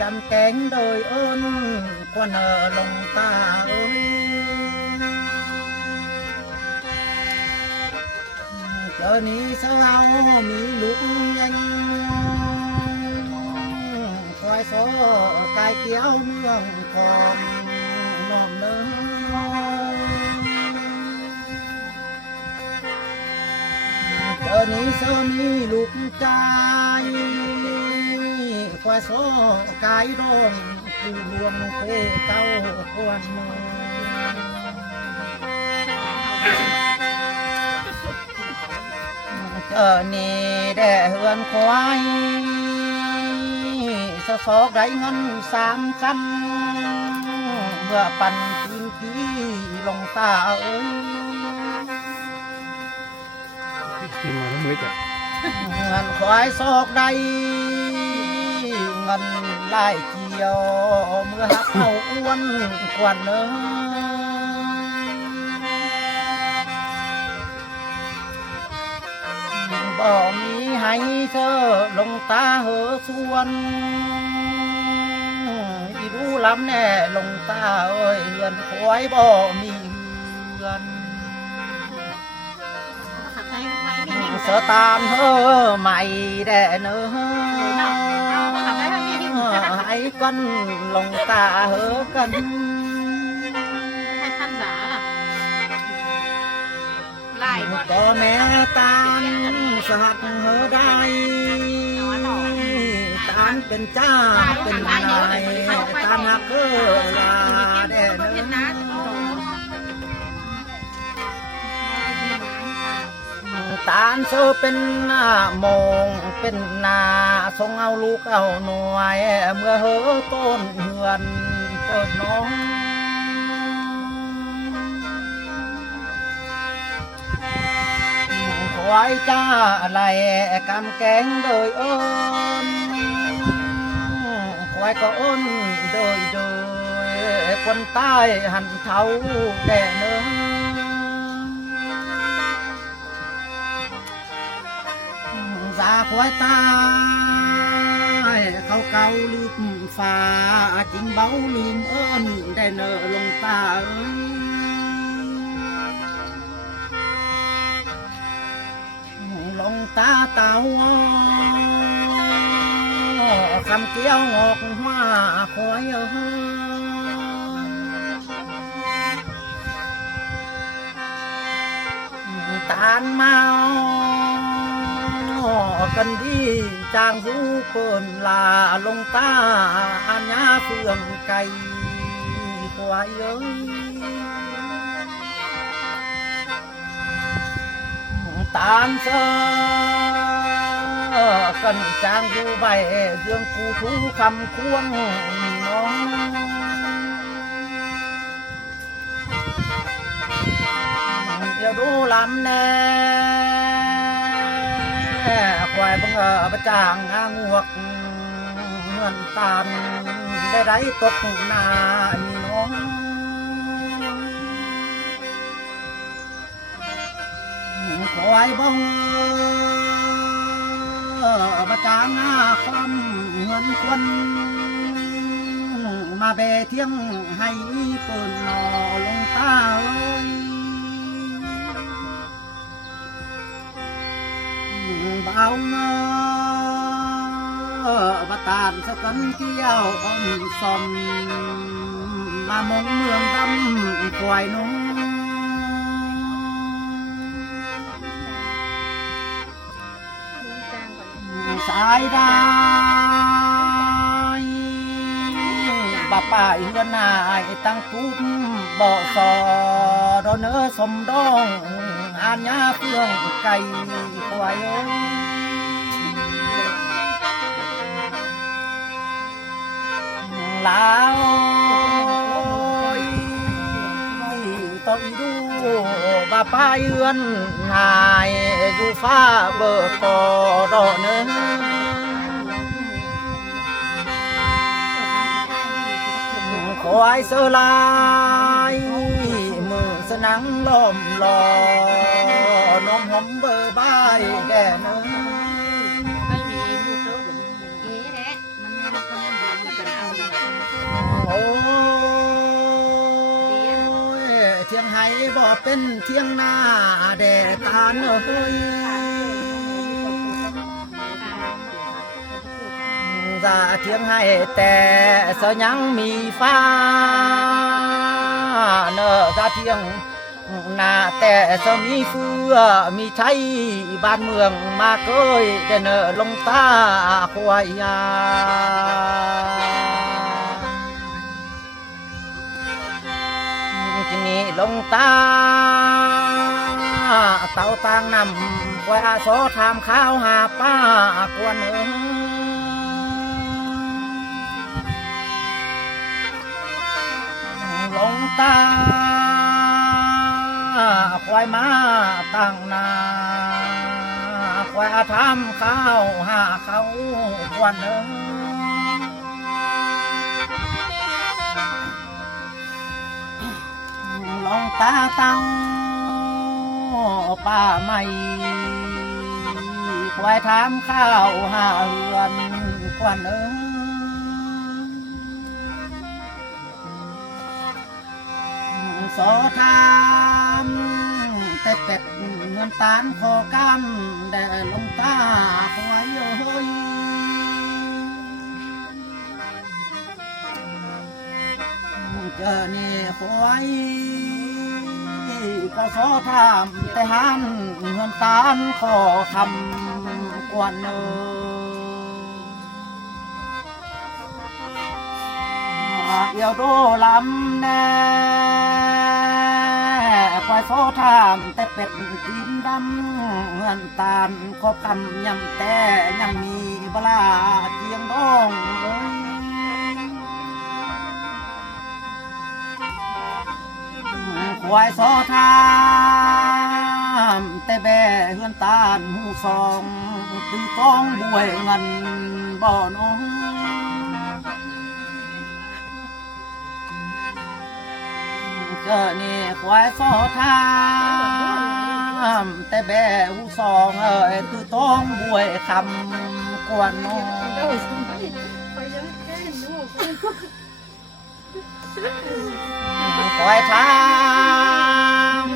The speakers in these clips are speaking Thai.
กำแกงโดยอ้นควรลงตาเอ้ยเจอนี้เสามีลุกยังคอยโซกายเกี้ยวเมืองของน้อมเนื้อเจอนี้เสามีลุกใจคอยโซกายร้องผู้รวมเทเต้าควรมือเจอนี่ได้เฮือนควายสะสอกได้เงิน3 คันเมื่อปั่นทีมพี่ลงตาเอ้ยกินมาแล้วมือจ้ะเงินควายสอกได้เงินไล่เกี่ยวเมื่อหักเอาอ้วนกวนเนื้อบ่มีให้เธอลงตาเหอส่วนอีรู้ล้ำแน่ลงตาเอ้ยเฮือนคอยบ่มีเฮือนเสือตามเธอใหม่แด่เนื้อให้กันลงตาเหอกันก็แม่ตามสหัสเหอได้ตามเป็นเจ้าเป็นนายตามหักเกอลาแด่เนื้อตานเธอเป็นหน้ามงเป็นนาทรงเอาลูกเอาหน่วยเมื่อเหอต้นเหือนเปิดน้องควายจ้าอะไรกำแกงโดยอ้นควายก็อ้นโดยคนใต้หันเท้าแด่เนื้อสาควายตายเขาเกาลืมฟ้าจริงเบาลืมเอิ้นได้เนอลงตาเอ้ยลงตาเต่าคำเกี้ยวงอกมาคอยตานเมากันดีจางสู้เปิ่นลาลงตาอันยาเฟืองไก่ควายเอ้ยตานเซอกันจางดูใบเรื่องกูทูคำควงน้องเดี๋ยวดูลำแน่ควายบังประจางงางวกเหมือนตานได้ไรตกหน้านี่น้องควายบังประจางงาคลำเหมือนคนมาเบเที่ยงให้เปิ่นนอลงตาเลยเบาเงอบตานสกันเกี่ยวอมสมมามงเมืองดำควายน้องสายได้บ่ป่าอินนายตั้งตุ้มบ่อสอดเนื้อสมดองอันยาเฟืองไก่ควายลาวต่อยดูบ่ป่าเยือนนายอยู่ฟ้าเบิกต่อดอกเนื้อควายเสือลายมือสนังล้อมหล่อนมหอมเบอร์บายแก่เนื้อ ไม่มีลูกเต้าแบบนี้เอ๊ะแหละมันไม่ได้ทำงาน โอ้ยเทียงไห้บ่เป็นเทียงหน้าแดดตาเอ้ยจะเทียงให้แต่เสยังมีฟ้าเนอจะเทียงนาแต่เสมีเฟือมีใช้บ้านเมืองมาเกยแต่เนอลงตาควายยาที่นี่ลงตาเต่าต่างนำว่าโซทำข้าวหาป้ากวนลงตาควายมาตั้งนาควายทำข้าวหาเขาควันลงตาตั้งป่าใหม่ควายทำข้าวหาเรือนควันโสทามแต่เป็ดเงินตานขอกันแต่ลงตาควายเอ้ยเจอนี่ควายก็โสทามแต่หันเงินตานขอคำกวนเดี๋ยวดูลำแน่ควายโซทามแต่เป็ดตีนดำเงินตาลขอบคำยำแต่ยังมีเวลาเจียงดองควายโซทามแต่แบ่เงินตาลหูสองตีต้องบวยเงินบ่อน้องเจอนี่ควายโซทามแต่แบ่หูสองคือต้องบวยคำกวนน้องควายทาม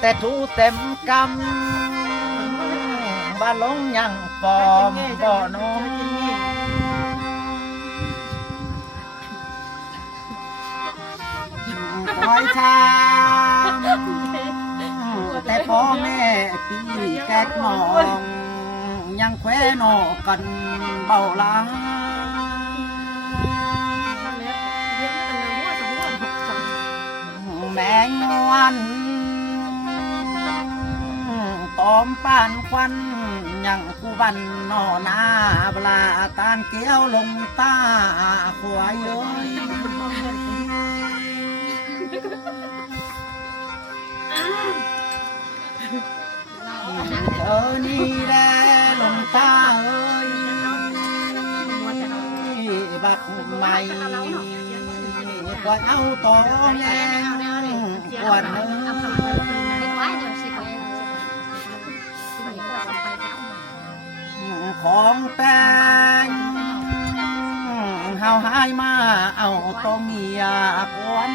แต่ทูเต็มกำบ้านลงยังปอมบ่อน้องควายทามแต่พ่อแม่ปีแกกมองยังแควโนกันเบาล้าแมงวันตอมป่านควันยังกูวันนอนาเวลาตานเกี้ยวลงตาควายเอ้ยเจอนี่แหละลงตาเอ้ยบักใหม่กว่าเอาต่อแงกว่าเนื้อของแป้งเฮาหายมาเอาตัวเมียกวน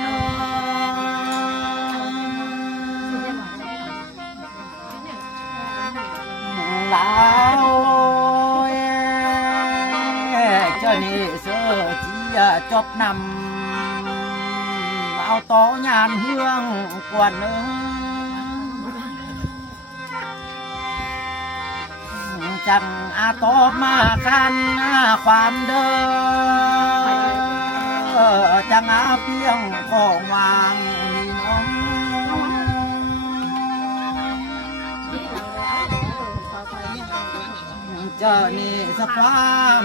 แล้วเจ้านี่เสือจีจบนำเอาต่อยานเฮืองกวนจังอาตอบมาคันความเด้อจังอาเพียงของวางมีน้องเจ้านี่สความ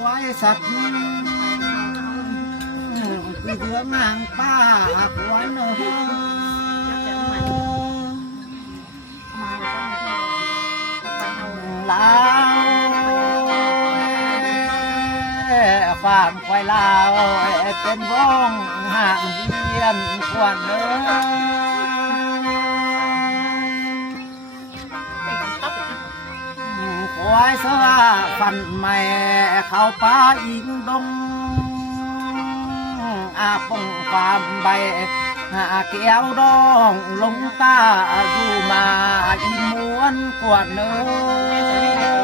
ไว้สัตว์คือเดือนนางป้าควนลาวความควายลาวเป็นวงห่างเยียนควนควายสว่า ฟันแม่เข้าป่าอิงดงอาปงความใบหาแก้วดองลงตาดูมาอีมวนกวดเนื้อ